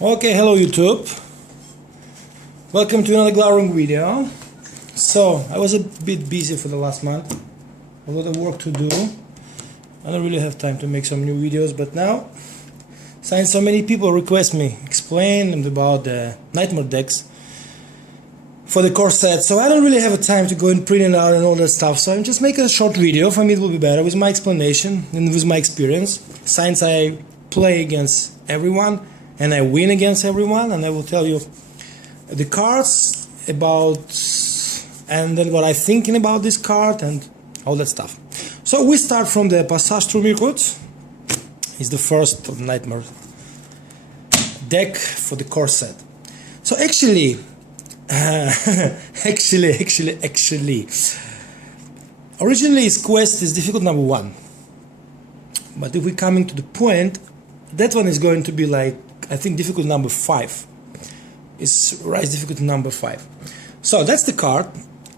Okay, hello YouTube. Welcome to another Glaurung video. So, I was a bit busy for the last month. A lot of work to do. I don't really have time to make some new videos, but now, since so many people request me explain about the Nightmare decks for the core set, so I don't really have a time to go and print it out and all that stuff, so I'm just making a short video. For me it will be better with my explanation and with my experience, since I play against everyone and I win against everyone, and I will tell you the cards about and then what I'm thinking about this card and all that stuff. So we start from the Passage through Mirkwood. It's the first of Nightmare deck for the core set. So actually originally his quest is difficult number 1, but if we're coming to the point, that one is going to be like, I think, difficult number 5. It's rise difficult number 5. So that's the card,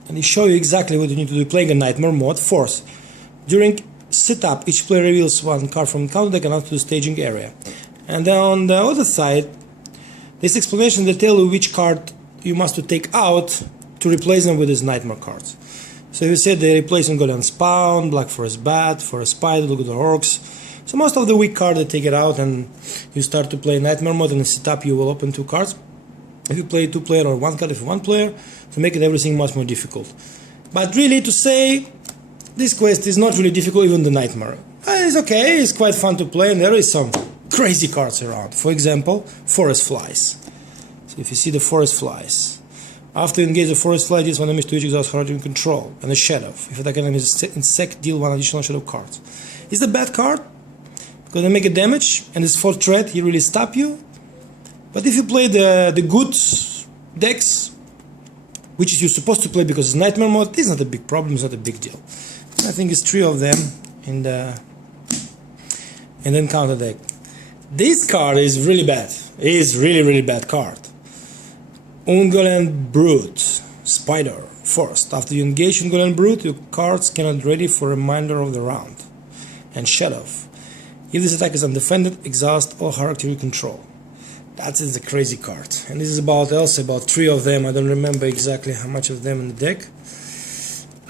and it shows you exactly what you need to do playing a Nightmare mode. Force. During setup, each player reveals one card from the counter deck and out to the staging area. And then on the other side, this explanation will tell you which card you must to take out to replace them with these Nightmare cards. So you said they replace them Golden Spawn, Black Forest Bat, Forest Spider, look at the Orcs. So most of the weak cards they take it out and you start to play Nightmare mode, and in setup you will open 2 cards. If you play 2 player or 1 card if 1 player, to make it everything much more difficult. But really to say, this quest is not really difficult, even the Nightmare. It's okay, it's quite fun to play, and there is some crazy cards around. For example, Forest Flies. So if you see the Forest Flies, after you engage the Forest Fly, this one damage to each exhaust hard in control, and a Shadow. If attack enemy is insect, deal 1 additional Shadow cards. It's a bad card, because they make a damage, and it's 4 threat, he really stop you. But if you play the good decks, which is you're supposed to play because it's Nightmare mode, it's not a big problem, it's not a big deal. I think it's 3 of them in the encounter deck. This card is really bad. It is really bad card. Ungoliant Brute, Spider, Forest. After you engage Ungoliant Brute, your cards cannot ready for a remainder of the round. And Shadow. If this attack is undefended, exhaust all character you control. That is a crazy card. And this is about 3 of them. I don't remember exactly how much of them in the deck.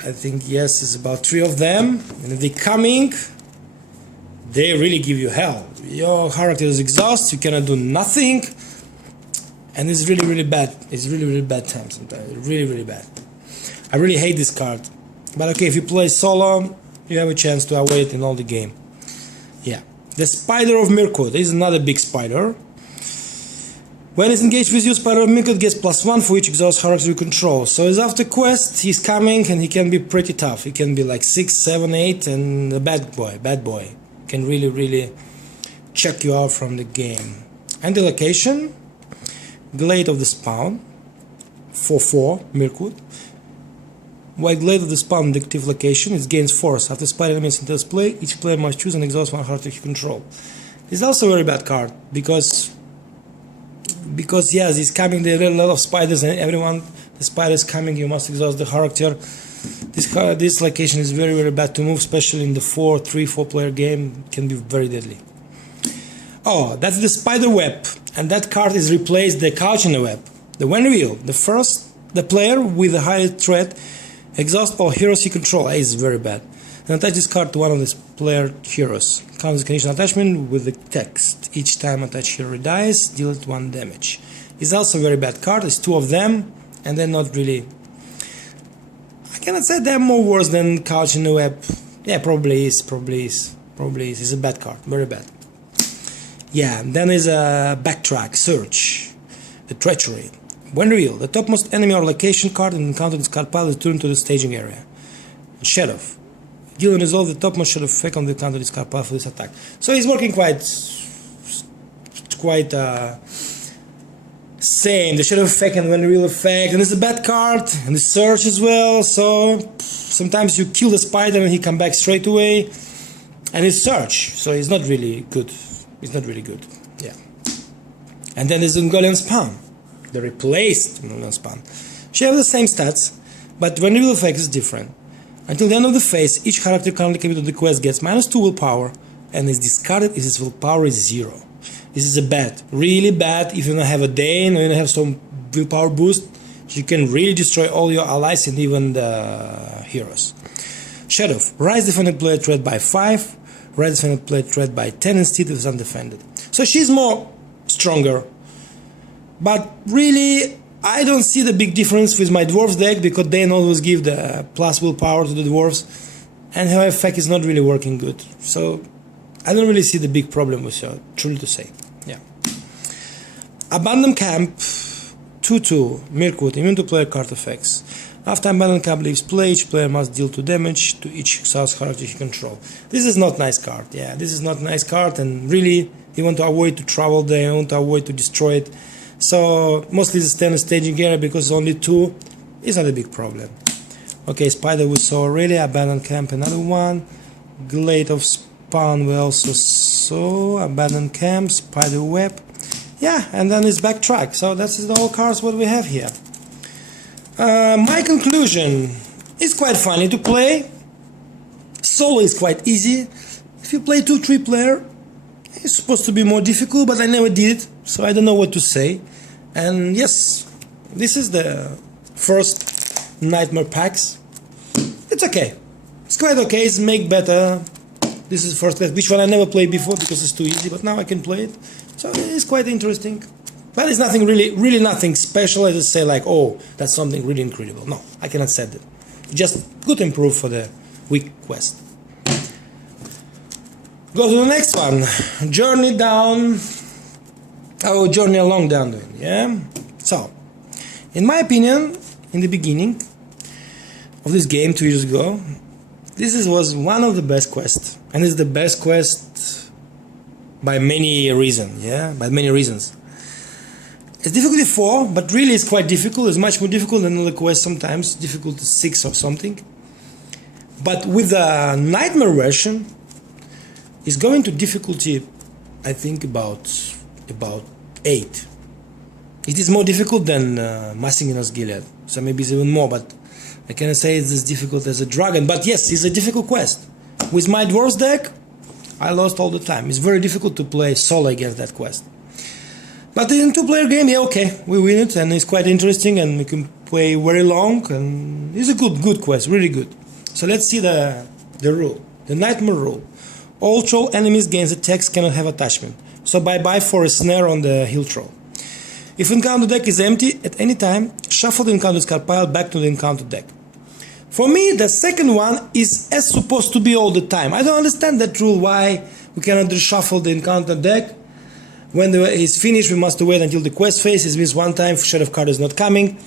I think, yes, it's about 3 of them. And if they're coming, they really give you hell. Your character is exhausted, you cannot do nothing. And it's really bad. It's really bad time sometimes. Really bad. I really hate this card. But okay, if you play solo, you have a chance to avoid it in all the game. Yeah. The Spider of Mirkwood is another big spider. When it's engaged with you, Spider of Mirkwood gets +1 for each exhaust character you control. So as after quest, he's coming and he can be pretty tough. He can be like 6, 7, 8, and a bad boy. Can really check you out from the game. And the location, Glade of the Spawn, 4/4 Mirkwood. While Glade of the Spawn active location, it gains force. After Spider enemies enters play, each player must choose and exhaust one character you control. It's also a very bad card because yes, he's coming. There are a lot of spiders, and the spiders coming. You must exhaust the character. This location is very bad to move, especially in the 3-4 player game. It can be very deadly. Oh, that's the Spider Web, and that card is replaced the Couch in the Web. The when reveal, the player with the highest threat exhaust all heroes you control. Is very bad. And attach this card to one of this player heroes. Counts conditional attachment with the text. Each time attached hero dies, deal it 1 damage. It's also a very bad card. It's 2 of them, and they're not really. I cannot say they're more worse than Couch in the Web. Yeah, probably is. It's a bad card, very bad. Yeah, then there's a Backtrack, Search, the Treachery. When reveal, the topmost enemy or location card in the encounter this card pile is turned to the staging area. Shadow. Deal and resolve the topmost shadow effect on the counter this card pile for this attack. So he's working quite same. The shadow effect and when reveal effect, and it's a bad card, and the search as well. So sometimes you kill the spider and he come back straight away, and it's search. So he's not really good. It's not really good. Yeah. And then there's Ungoliant Spawn. The replaced Ungoliant Spawn. She has the same stats, but when reveal effect is different. Until the end of the phase, each character currently committed to the quest gets -2 willpower, and is discarded if his willpower is 0. This is a bad, really bad. If you don't have a Dane or you don't have some willpower boost, you can really destroy all your allies and even the heroes. Shadow, Rise defended player threat by 5, Rise defended player threat by 10 instead of undefended. So she's more stronger. But really, I don't see the big difference with my dwarves deck because they always give the plus willpower to the dwarves, and her effect is not really working good. So I don't really see the big problem with her, truly to say. Yeah. Abandon Camp 2/2 Mirkwood, immune to player card effects. After Abandon Camp leaves play, each player must deal 2 damage to each exhaust character he control. This is not nice card. Yeah, this is not nice card, and really you want to avoid to travel there, you want to avoid to destroy it. So mostly the standard staging area, because only 2 is not a big problem. Okay, Spider we saw already, Abandoned Camp another one, Glade of Spawn we also saw, Abandoned Camp, Spider Web, yeah, and then it's Backtrack. So that's the whole cards what we have here. My conclusion, it's quite funny to play, solo is quite easy. If you play 2-3 player, it's supposed to be more difficult, but I never did it, so I don't know what to say. And yes, this is the first Nightmare packs. It's okay. It's quite okay. It's make better. This is first class, which one I never played before because it's too easy, but now I can play it. So it's quite interesting. But it's nothing really nothing special. I just say like, oh, that's something really incredible. No, I cannot say that. Just good improve for the week quest. Go to the next one. Journey down. Oh, journey along down. Yeah. So, in my opinion, in the beginning of this game 2 years ago, this was one of the best quests, and it's the best quest by many reasons. Yeah, by many reasons. It's difficulty 4, but really it's quite difficult. It's much more difficult than the quest sometimes. Difficulty 6 or something. But with the Nightmare version, it's going to difficulty, I think about 8. It is more difficult than Massinginos Gilead, so maybe it's even more, but I cannot say it's as difficult as a dragon. But yes, it's a difficult quest. With my dwarves deck, I lost all the time. It's very difficult to play solo against that quest. But in 2-player game, yeah, okay, we win it, and it's quite interesting, and we can play very long, and it's a good quest, really good. So let's see the rule, the Nightmare rule. All troll enemies gains attacks cannot have attachment. So bye-bye for a snare on the hill troll. If encounter deck is empty at any time, shuffle the encounter's card pile back to the encounter deck. For me, the second one is as supposed to be all the time. I don't understand that rule, why we cannot reshuffle the encounter deck. When it's finished, we must wait until the quest phase. It means one time shadow card is not coming.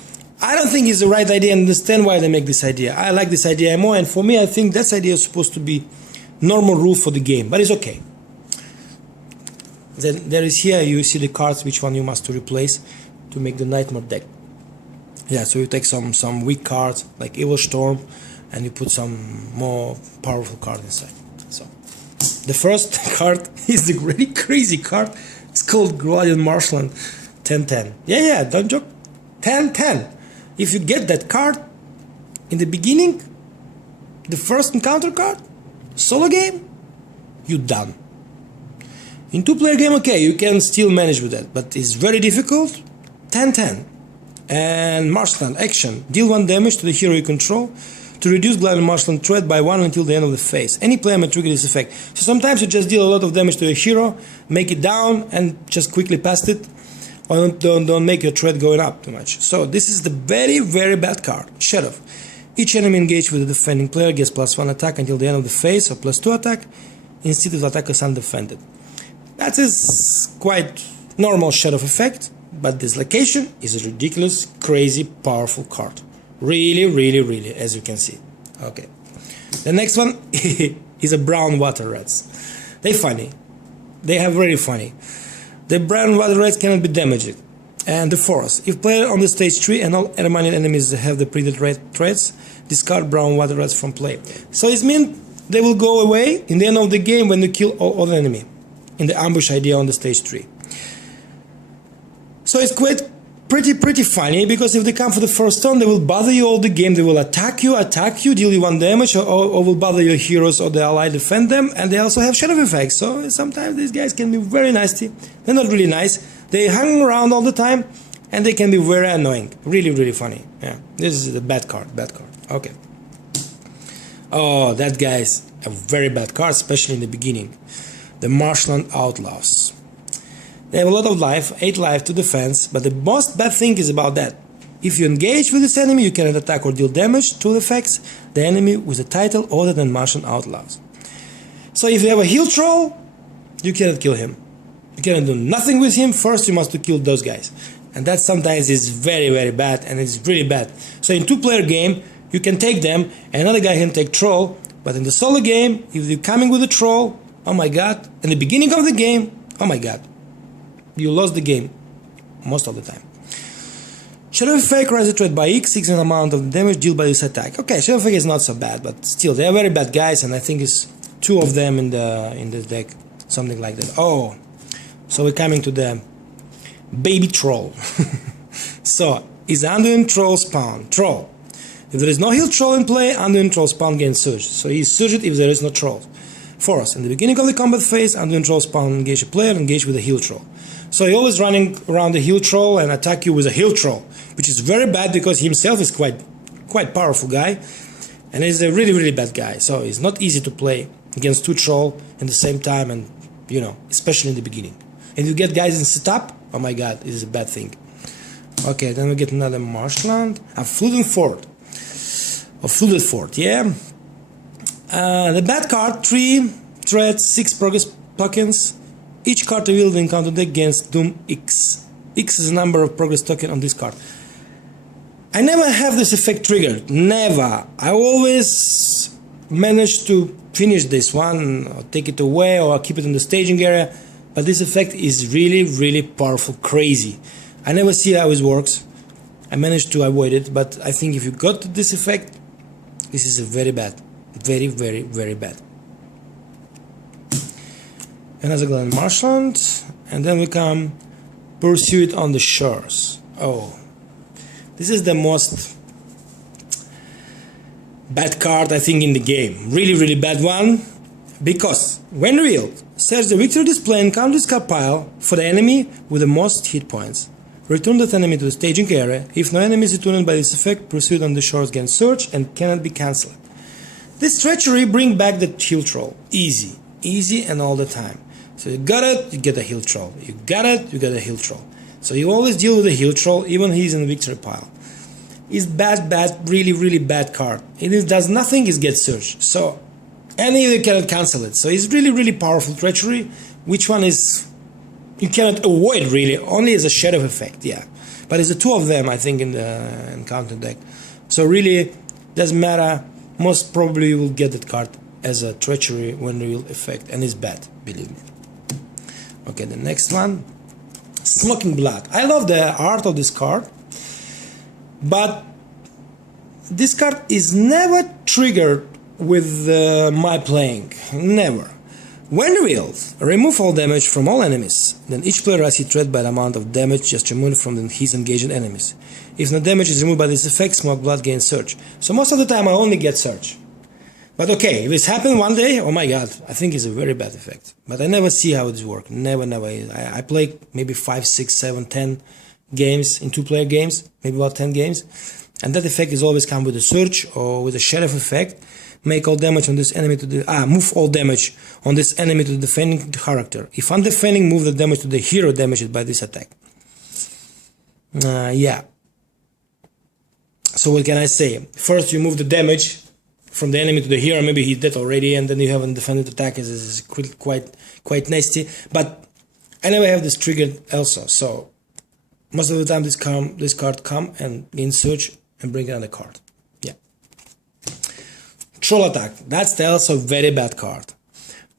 I don't think it's the right idea, and understand why they make this idea. I like this idea more, and for me, I think that idea is supposed to be normal rule for the game, but it's okay. Then there is here, you see the cards, which one you must replace to make the Nightmare deck. Yeah, so you take some weak cards, like Evil Storm, and you put some more powerful card inside. So, the first card is the really crazy card. It's called Guardian Marshland 10-10. Yeah, don't joke. 10-10. If you get that card in the beginning, the first encounter card, solo game, you're done. In 2-player game, okay, you can still manage with that, but it's very difficult. 10-10. And Marshland action. Deal 1 damage to the hero you control to reduce Glaurung Marshland threat by 1 until the end of the phase. Any player may trigger this effect. So sometimes you just deal a lot of damage to a hero, make it down, and just quickly pass it, or don't make your threat going up too much. So this is the very bad card. Shadow. Each enemy engaged with a defending player gets +1 attack until the end of the phase, or +2 attack, instead of the attackers undefended. That is quite normal Shadow effect, but this location is a ridiculous, crazy, powerful card. Really, as you can see. Okay. The next one is a brown water rats. They're funny. They are very funny. The brown water rats cannot be damaged. And the forest. If player on the stage 3 and all remaining enemies have the printed red threats, discard brown water rats from play. So it means they will go away in the end of the game when you kill all other enemy in the ambush idea on the stage 3. So it's quite pretty funny, because if they come for the first turn, they will bother you all the game. They will attack you, deal you 1 damage, or will bother your heroes or the ally, defend them, and they also have shadow effects. So sometimes these guys can be very nasty. They're not really nice. They hang around all the time, and they can be very annoying. Really funny. Yeah, this is a bad card. Okay. Oh, that guy's a very bad card, especially in the beginning. The Marshland Outlaws. They have a lot of life, 8 life to defense, but the most bad thing is about that. If you engage with this enemy, you cannot attack or deal damage to affects the enemy with a title other than Marshland Outlaws. So if you have a heal troll, you cannot kill him. You cannot do nothing with him. First you must kill those guys. And that sometimes is very bad, and it's really bad. So in 2-player game, you can take them, and another guy can take troll, but in the solo game, if you're coming with a troll, oh my god, in the beginning of the game, oh my god, you lost the game most of the time. Shadow Effect raises threat by X, an amount of damage dealt by this attack. Okay, Shadow Effect is not so bad, but still, they are very bad guys, and I think it's 2 of them in the deck, something like that. Oh, so we're coming to the baby troll. So, is Unduin Troll spawn? Troll. If there is no heal troll in play, Unduin Troll spawn gains surge. So he is surged if there is no troll. Force. In the beginning of the combat phase, Unduin Troll spawn engage a player, engage with a heal troll. So he always running around the heal troll and attack you with a heal troll, which is very bad because he himself is quite powerful guy, and he's a really bad guy. So it's not easy to play against 2 troll at the same time, and you know, especially in the beginning. And you get guys in setup, oh my god, it is a bad thing. Okay, then we get another marshland, a flooded fort. A flooded fort, yeah. The bad card, 3 threats, 6 progress tokens. Each card revealed in counter deck against Doom X. X is the number of progress token on this card. I never have this effect triggered, never. I always manage to finish this one, or take it away, or keep it in the staging area. But this effect is really powerful, crazy. I never see how it works. I managed to avoid it, but I think if you got this effect, this is a very bad. Very bad. Another Glen Marshland, and then we come Pursuit on the Shores. Oh, this is the most bad card I think in the game. Really bad one, because when revealed, search the victory display and count this card pile for the enemy with the most hit points. Return that enemy to the staging area. If no enemy is returned by this effect, Pursuit on the Shores gains search and cannot be cancelled. This treachery bring back the heal troll. Easy and all the time. So you got it, you get a heal troll. You got it, you get a heal troll. So you always deal with a heal troll, even he's in the victory pile. It's bad, really bad card. It does nothing, it gets searched. So, and you cannot cancel it. So it's really powerful treachery. Which one is, you cannot avoid really, only as a shadow effect, yeah. But it's the 2 of them, I think, in the counter deck. So really, doesn't matter. Most probably you will get that card as a treachery when real effect, and it's bad, believe me. Okay, the next one, Smoking Blood. I love the art of this card, but this card is never triggered with my playing, never. When revealed, remove all damage from all enemies, then each player has hit threat by the amount of damage just removed from his engaged enemies. If no damage is removed by this effect, Smoke Blood gains Surge. So most of the time I only get Surge. But okay, if it's happened one day, oh my god, I think it's a very bad effect. But I never see how it works, never. I play maybe 5, 6, 7, 10 games in 2-player games, maybe about 10 games. And that effect is always come with a Surge or with a Sheriff effect. Make all damage on this enemy to the move all damage on this enemy to the defending character. If I'm defending, move the damage to the hero damaged by this attack. Yeah. So what can I say? First you move the damage from the enemy to the hero, maybe he's dead already, and then you have a defended attack. Is quite nasty. But I never have this triggered also. So most of the time this card come and gain search and bring another card. Yeah. Troll Attack. That's also very bad card.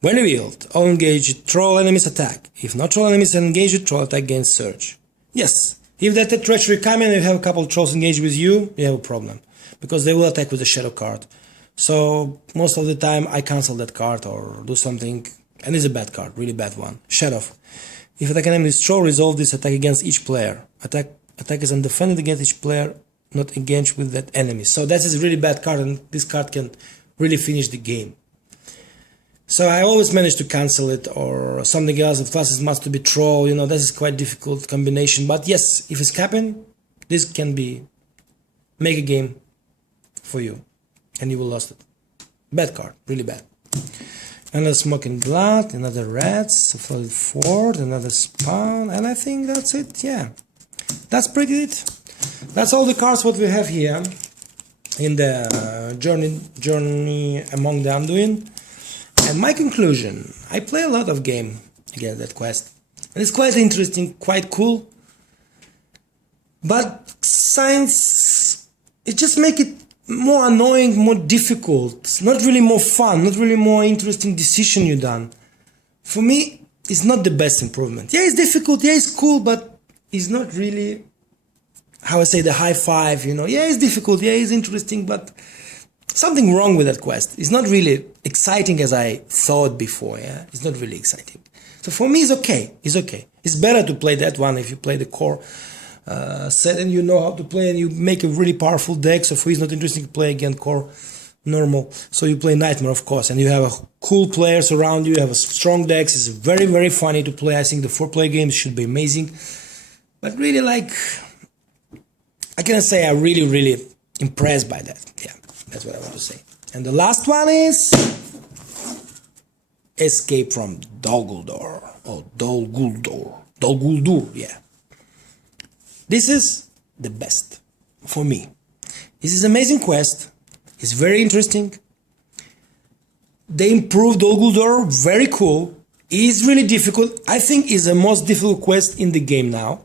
When revealed, all engaged troll enemies attack. If not troll enemies engaged, troll attack gains surge. Yes, if that treachery come in and you have a couple of trolls engaged with you, you have a problem. Because they will attack with a shadow card. So most of the time I cancel that card or do something, and it's a bad card, really bad one. Shadow. If attack enemy is troll, resolve this attack against each player. Attack Attack is undefended against each player not engaged with that enemy. So that is a really bad card, and this card can really finish the game. So I always manage to cancel it, or something else. If fastest must to be troll, you know, this is quite difficult combination. But yes, if it's capping, this can be make a game for you, and you will lose it. Bad card, really bad. Another Smoking Blood, another Rats, a Flooded Fort, another Spawn, and I think that's it. Yeah, that's pretty it. That's all the cards what we have here in the journey among the Undoing. And my conclusion, I play a lot of game against that quest, and it's quite interesting, quite cool. But science, it just make it more annoying, more difficult. It's not really more fun, not really more interesting decision you done. For me, it's not the best improvement. Yeah, it's difficult, yeah, it's cool, but it's not really, how I say, the high five, you know. Yeah, it's difficult, yeah, it's interesting, but something wrong with that quest. It's not really exciting as I thought before, yeah. It's not really exciting. So for me, it's okay, it's okay. It's better to play that one if you play the core set and you know how to play and you make a really powerful deck. So for you it's not interesting to play against core normal, so you play Nightmare, of course, and you have cool players around you, you have a strong decks. It's very, very funny to play. I think the 4-player games should be amazing, but really, like, I cannot say I'm really, really impressed by that. Yeah, that's what I want to say. And the last one is Escape from Dol Guldur, or Dol Guldur, yeah. This is the best for me. This is an amazing quest. It's very interesting. They improved Dol Guldur, very cool. It's really difficult. I think it's the most difficult quest in the game now.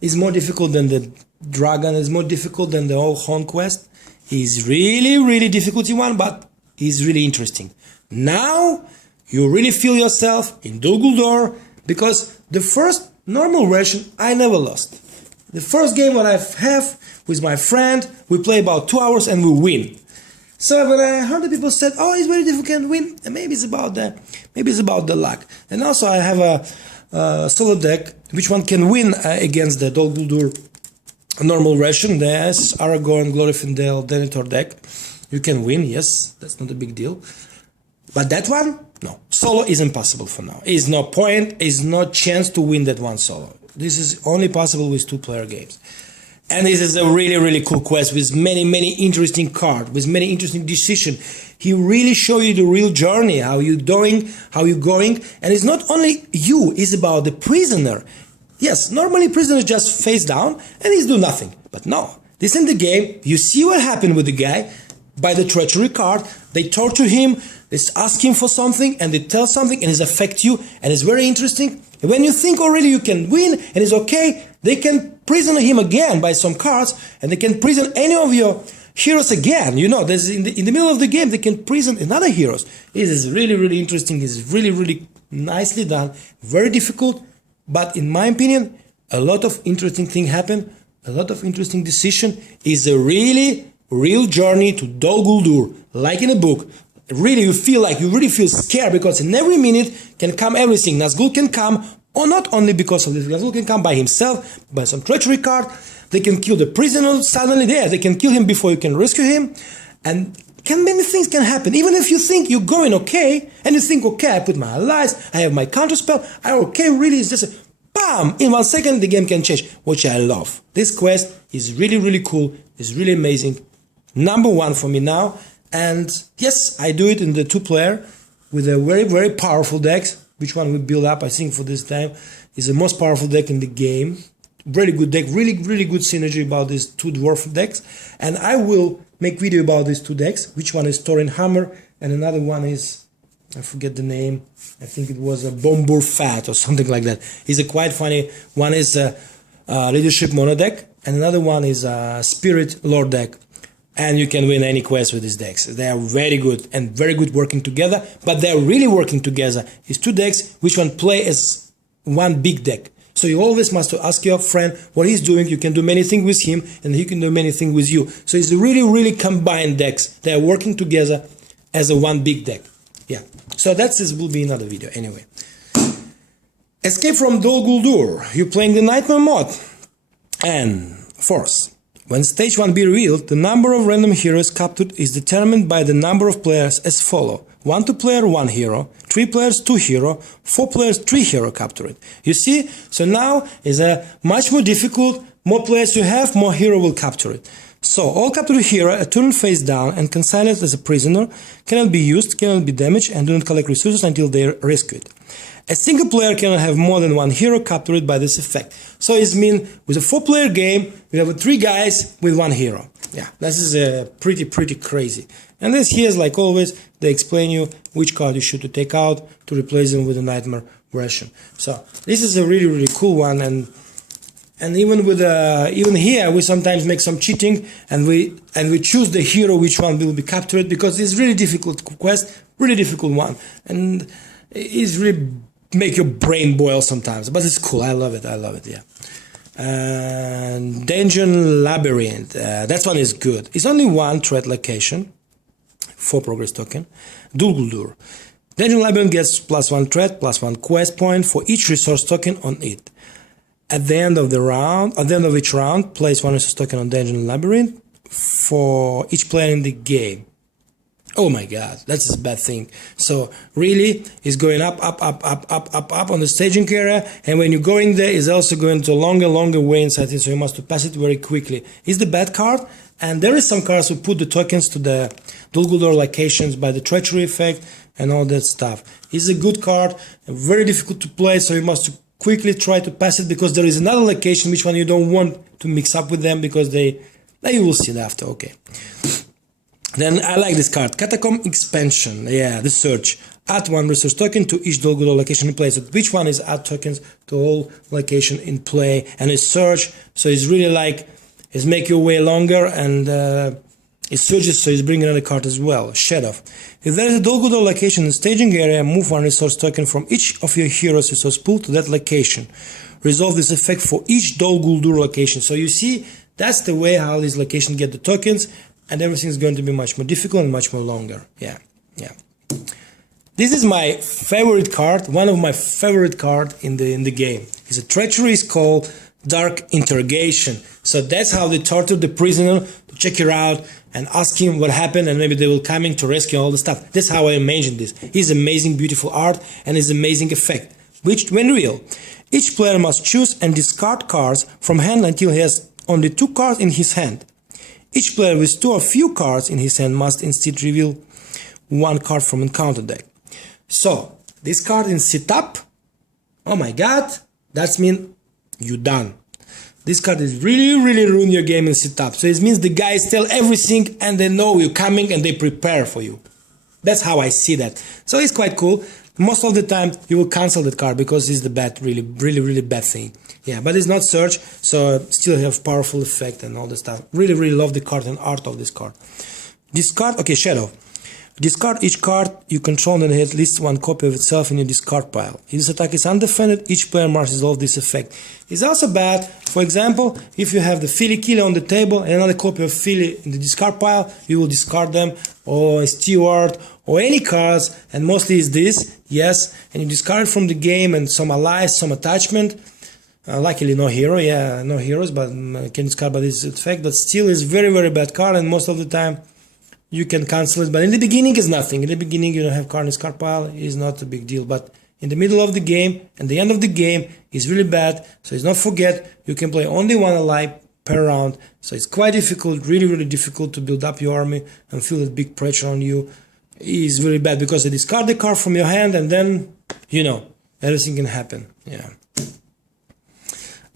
It's more difficult than the Dragon. It's more difficult than the old Horn quest. It's really, really difficult one, but it's really interesting. Now you really feel yourself in Dol Guldur, because the first normal version I never lost. The first game what I have with my friend, we play about 2 hours and we win. So when I heard the people said, "Oh, it's very difficult to win," and maybe it's about the luck. And also I have a solo deck which one can win against the Dol Guldur normal version. There's Aragorn, Glorfindel, Denethor deck. You can win, yes, that's not a big deal. But that one, no. Solo is impossible for now. Is no point, is no chance to win that one solo. This is only possible with 2-player games. And this is a really, really cool quest with many, many interesting cards, with many interesting decisions. He really show you the real journey, how you're doing, how you're going. And it's not only you, it's about the prisoner. Yes, normally prisoners just face down and he's do nothing. But no, this in the game, you see what happened with the guy by the treachery card. They torture him, they ask him for something, and they tell something, and it affects you, and it's very interesting. And when you think already you can win, and it's okay, they can prison him again by some cards, and they can prison any of your heroes again. You know, there's in the middle of the game, they can prison another heroes. It is really, really interesting. It's really, really nicely done. Very difficult, but in my opinion, a lot of interesting things happen. A lot of interesting decision. Is a really real journey to Dol Guldur, like in a book. Really, you really feel scared, because in every minute can come everything. Nazgul can come, or not only because of this. Nazgul can come by himself, by some treachery card. They can kill the prisoner suddenly there. They can kill him before you can rescue him. And many things can happen. Even if you think you're going okay, and you think, okay, I put my allies, I have my counterspell, I'm okay, really, it's just a bam! In 1 second, the game can change, which I love. This quest is really, really cool. It's really amazing. Number 1 for me now. And yes, I do it in the 2-player with a very, very powerful deck, which one we build up, I think, for this time is the most powerful deck in the game. Very good deck, really, really good synergy about these 2 dwarf decks. And I will make video about these 2 decks, which one is Thorin Hammer, and another one is, I forget the name, I think it was a Bombur Fat or something like that. It's a quite funny, one is a Leadership Mono deck, and another one is a Spirit Lord deck. And you can win any quest with these decks. They are very good and very good working together, but they are really working together. It's 2 decks, which one play as one big deck. So you always must ask your friend what he's doing. You can do many things with him, and he can do many things with you. So it's really, really combined decks. They are working together as a one big deck. Yeah. So this will be another video anyway. Escape from Dol Guldur. You're playing the Nightmare mod. And fourth, when stage 1 be revealed, the number of random heroes captured is determined by the number of players as follow: 1 2 player 1 hero, 3 players 2 hero, 4 players 3 hero captured. You see? So now is a much more difficult. More players you have, more hero will capture it. So all captured hero are turned face down and consigned as a prisoner, cannot be used, cannot be damaged, and do not collect resources until they are rescued. A single player cannot have more than 1 hero captured by this effect. So it means with a 4-player game, we have 3 guys with 1 hero. Yeah, this is pretty crazy. And this here is like always, they explain you which card you should to take out to replace them with a nightmare version. So this is a really cool one, and even with even here we sometimes make some cheating and we choose the hero which one will be captured, because it's really difficult quest, really difficult one, and it's really make your brain boil sometimes, but it's cool. I love it, yeah. Dungeon Labyrinth, that one is good. It's only 1 threat location, 4 progress token. Dulguldur. Dungeon Labyrinth gets +1 threat, +1 quest point for each resource token on it. At the end of each round, place 1 resource token on Dungeon Labyrinth for each player in the game. Oh my god, that's a bad thing. So really, it's going up on the staging area, and when you're going there, it's also going to a longer way inside it, so you must pass it very quickly. It's the bad card, and there is some cards who put the tokens to the Dulguldur locations by the treachery effect and all that stuff. It's a good card, very difficult to play, so you must quickly try to pass it, because there is another location which one you don't want to mix up with them, because you will see it after. Okay. Then I like this card, Catacomb Expansion. Yeah, the search. Add 1 resource token to each Dulguldur location in play. So which one is add tokens to all location in play, and it's search. So it's really like it's make your way longer, and it searches, so it's bringing another card as well. Shadow. If there is a Dulguldur location in the staging area, move 1 resource token from each of your heroes' resource pool to that location. Resolve this effect for each Dulguldur location. So you see, that's the way how these locations get the tokens, and everything is going to be much more difficult and much more longer. Yeah. This is my favorite card, one of my favorite card in the game. It's a treachery, is called Dark Interrogation. So that's how they torture the prisoner to check her out and ask him what happened, and maybe they will coming to rescue all the stuff. That's how I imagine this. It's amazing, beautiful art, and it's amazing effect. Which, when real, each player must choose and discard cards from hand until he has only 2 cards in his hand. Each player with 2 or few cards in his hand must instead reveal 1 card from encounter deck. So, this card in sit up, oh my god, that means you done. This card is really ruin your game in sit up. So it means the guys tell everything, and they know you're coming, and they prepare for you. That's how I see that. So it's quite cool. Most of the time you will cancel that card because it's the bad, really bad thing. Yeah, but it's not search, so still have powerful effect and all this stuff. Really love the card and art of this card. Discard, okay, Shadow. Discard each card you control and has at least 1 copy of itself in your discard pile. If this attack is undefended, each player must resolve this effect. It's also bad, for example, if you have the Philly Killer on the table and another copy of Philly in the discard pile, you will discard them, or a Steward, or any cards, and mostly is this, yes, and you discard it from the game, and some allies, some attachment. Luckily no hero, yeah, no heroes, but can discard by this effect, but still is very bad card, and most of the time you can cancel it. But in the beginning is nothing. In the beginning you don't have card in discard pile, is not a big deal, but in the middle of the game and the end of the game is really bad. So it's not forget, you can play only 1 ally per round, so it's quite difficult, really difficult to build up your army and feel that big pressure on you. Is really bad because you discard the card from your hand, and then, you know, everything can happen. Yeah.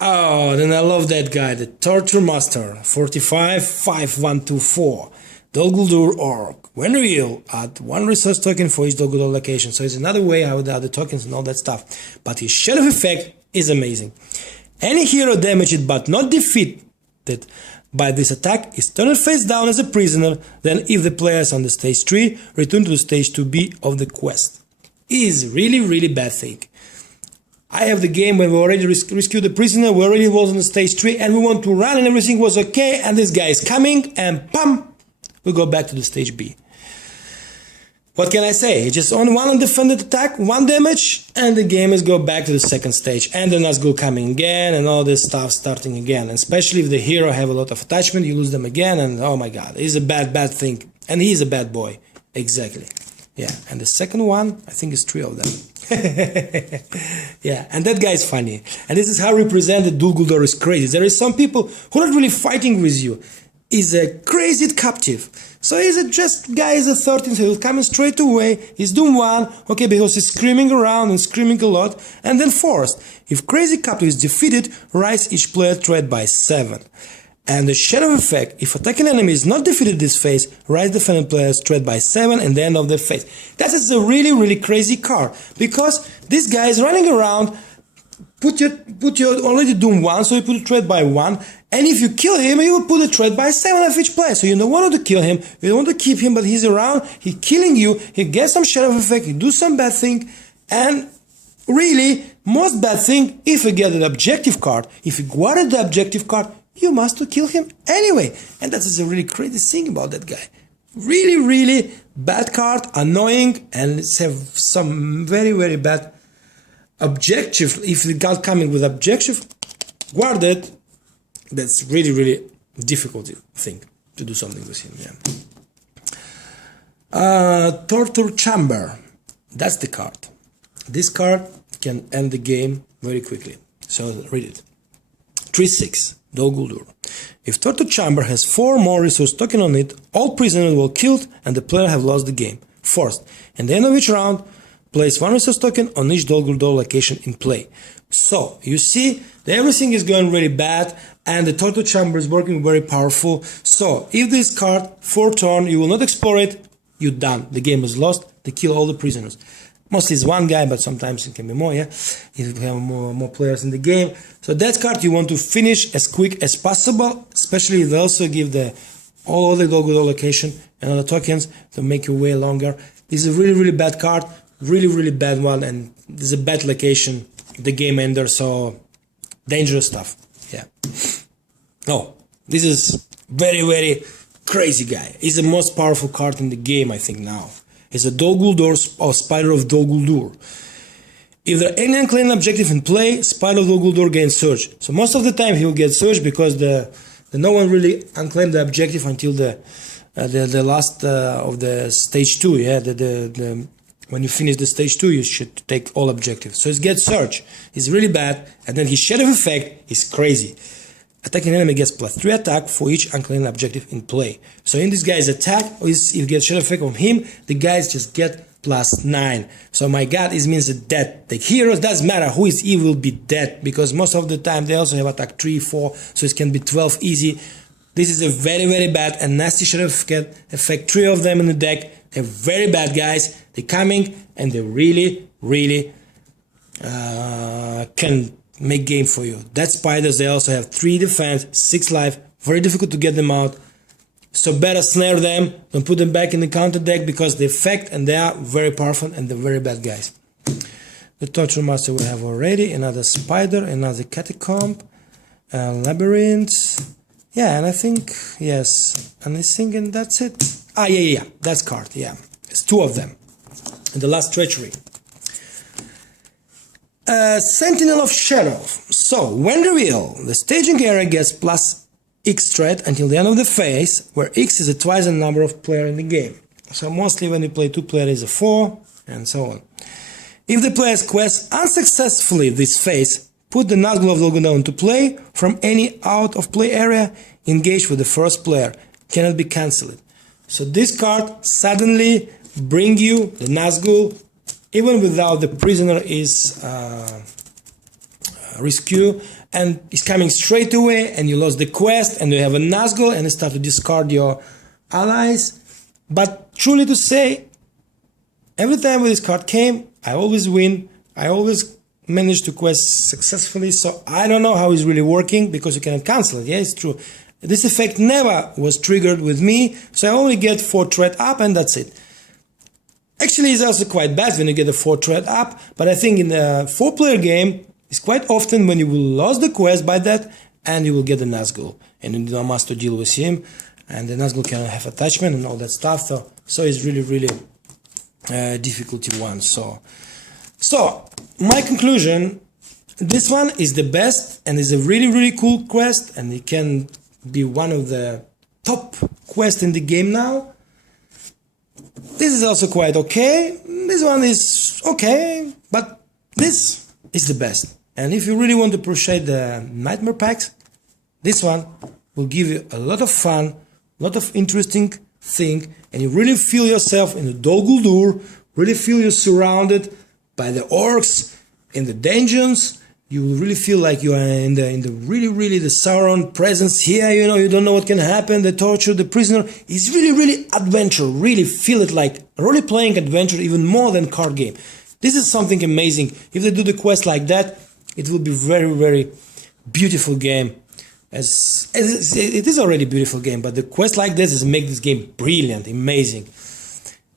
Oh, then I love that guy, the Torture Master, 45-5124. Dulguldur Orc. When real, add 1 resource token for each Dulguldur location. So it's another way how the other tokens and all that stuff. But his Shadow effect is amazing. Any hero damaged but not defeated by this attack is turned face down as a prisoner. Then if the player is on the stage 3, return to the stage 2B of the quest. It is really bad thing. I have the game when we already rescued the prisoner, we already was on the stage 3, and we want to run and everything was okay, and this guy is coming, and pam, we go back to the stage B. What can I say? Just on one undefended attack, 1 damage, and the game is go back to the second stage. And the Nazgul coming again, and all this stuff starting again. And especially if the hero have a lot of attachment, you lose them again, and oh my god, it's a bad thing. And he's a bad boy. Exactly. Yeah, and the second one, I think it's 3 of them. Yeah, and that guy is funny. And this is how represented Dol Guldur is crazy. There is some people who are not really fighting with you. He's a crazy captive. So he's a just guy is a 13, so he'll come straight away. He's doing 1, okay, because he's screaming around and screaming a lot, and then forced. If crazy captive is defeated, rise each player threat by 7. And the shadow effect, if attacking enemy is not defeated this phase, rise defending player's threat by 7 and the end of the phase. That is a really crazy card, because this guy is running around, put your already doom 1, so you put a threat by 1, and if you kill him, you will put a threat by 7 of each player. So you don't want to kill him, you don't want to keep him, but he's around, he's killing you, he gets some shadow effect, he do some bad thing, and really, most bad thing, if you get an objective card, if you guarded the objective card, you must kill him anyway. And that is a really crazy thing about that guy. Really bad card, annoying, and it's have some very bad objective. If the guard coming with objective guarded, that's really difficult thing to do something with him. Yeah. Torture Chamber, that's the card. This card can end the game very quickly. So read it. 3/6. Dol Guldur. If Torture Chamber has 4 more resource tokens on it, all prisoners will killed and the player have lost the game. Forced. At the end of each round, place 1 resource token on each Dol Guldur location in play. So, you see that everything is going really bad and the Torture Chamber is working very powerful. So, if this card, 4 turn, you will not explore it, you're done. The game is lost, they kill all the prisoners. Mostly it's 1 guy, but sometimes it can be more, yeah? If we have more players in the game. So that card you want to finish as quick as possible, especially if they also give all the Dol Guldur location and other tokens to make your way longer. This is a really bad card, really bad one, and this is a bad location, the game ender, so dangerous stuff, yeah. Oh, this is very crazy guy. He's the most powerful card in the game, I think now. Is a Dol Guldur or Spider of Dol Guldur. If there are any unclaimed objective in play, Spider of Dol Guldur gains Surge. So most of the time he will get Surge because the no one really unclaimed the objective until the last of the stage 2. Yeah, when you finish the stage 2, you should take all objectives. So he gets Surge. It's really bad, and then his shadow effect is crazy. Attacking enemy gets +3 attack for each unclaimed objective in play. So in this guy's attack, if you get shadow effect on him, the guys just get +9. So my god, it means that dead. The heroes, doesn't matter who is evil, will be dead, because most of the time they also have attack 3, 4, so it can be 12 easy. This is a very bad and nasty shadow effect. 3 of them in the deck. They're very bad guys. They're coming and they really can make game for you. That spiders, they also have 3 defense, 6 life, very difficult to get them out. So better snare them, don't put them back in the counter deck, because the effect and they are very powerful and they're very bad guys. The Torture Master we have already, another spider, another catacomb, labyrinth. Yeah, and I think, yes, and I think and that's it. Ah, yeah, that's card, yeah. It's 2 of them. And the last treachery. Sentinel of Shadow. So, when revealed, the staging area gets +X threat until the end of the phase, where X is twice the number of players in the game. So mostly when you play 2 players is a 4, and so on. If the players quest unsuccessfully this phase, put the Nazgul of Dol Guldur into play from any out of play area, engage with the first player, cannot be cancelled. So this card suddenly bring you the Nazgul, even without the prisoner is rescue, and it's coming straight away, and you lost the quest, and you have a Nazgul, and you start to discard your allies. But truly to say, every time when this card came, I always win, I always manage to quest successfully, so I don't know how it's really working, because you cannot cancel it, yeah, it's true. This effect never was triggered with me, so I only get 4 threat up, and that's it. Actually, it's also quite bad when you get a 4 threat up, but I think in a 4-player game, it's quite often when you will lose the quest by that, and you will get the Nazgul, and you don't must to deal with him, and the Nazgul can have attachment and all that stuff, so it's really difficulty one. So my conclusion, this one is the best and is a really cool quest, and it can be one of the top quests in the game now. This is also quite okay. This one is okay, but this is the best. And if you really want to appreciate the nightmare packs, this one will give you a lot of fun, a lot of interesting thing, and you really feel yourself in the Dol Guldur, really feel you're surrounded by the orcs in the dungeons. You will really feel like you are in the really the Sauron presence here. You know, you don't know what can happen. The torture, the prisoner. It's really adventure. Really feel it like role playing adventure, even more than card game. This is something amazing. If they do the quest like that, it will be very beautiful game. As it is already a beautiful game, but the quest like this is make this game brilliant, amazing.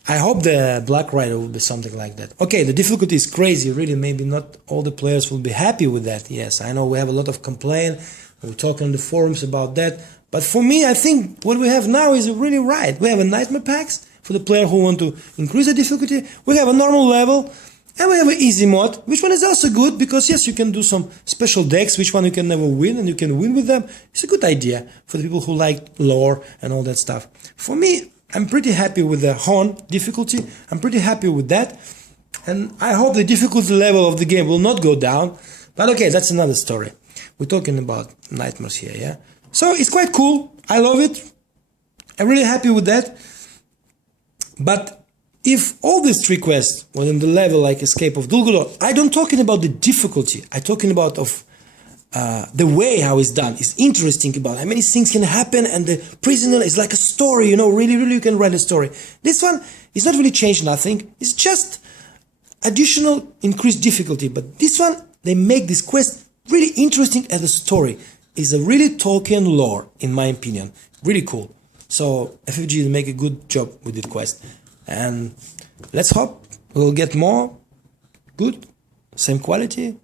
I hope the Black Rider will be something like that. Okay, the difficulty is crazy, really. Maybe not all the players will be happy with that. Yes, I know we have a lot of complaint. We talk on the forums about that. But for me, I think what we have now is really right. We have a nightmare packs for the player who want to increase the difficulty. We have a normal level. And we have an easy mod, which one is also good, because yes, you can do some special decks, which one you can never win, and you can win with them. It's a good idea for the people who like lore and all that stuff. For me, I'm pretty happy with the Horn difficulty. I'm pretty happy with that. And I hope the difficulty level of the game will not go down. But okay, that's another story. We're talking about nightmares here, yeah? So it's quite cool. I love it. I'm really happy with that. But if all these three quests were in the level like Escape of Dol Guldur, I don't talking about the difficulty. I'm talking about the way how it's done. It's interesting about how many things can happen, and the prisoner is like a story, you know, really you can write a story. This one is not really changed nothing. It's just additional increased difficulty. But this one, they make this quest really interesting as a story. It's a really Tolkien lore, in my opinion. Really cool. So FFG will make a good job with this quest. And let's hope we'll get more good, same quality,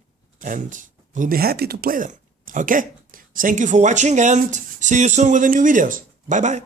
and we'll be happy to play them. Okay? Thank you for watching, and see you soon with the new videos. Bye bye.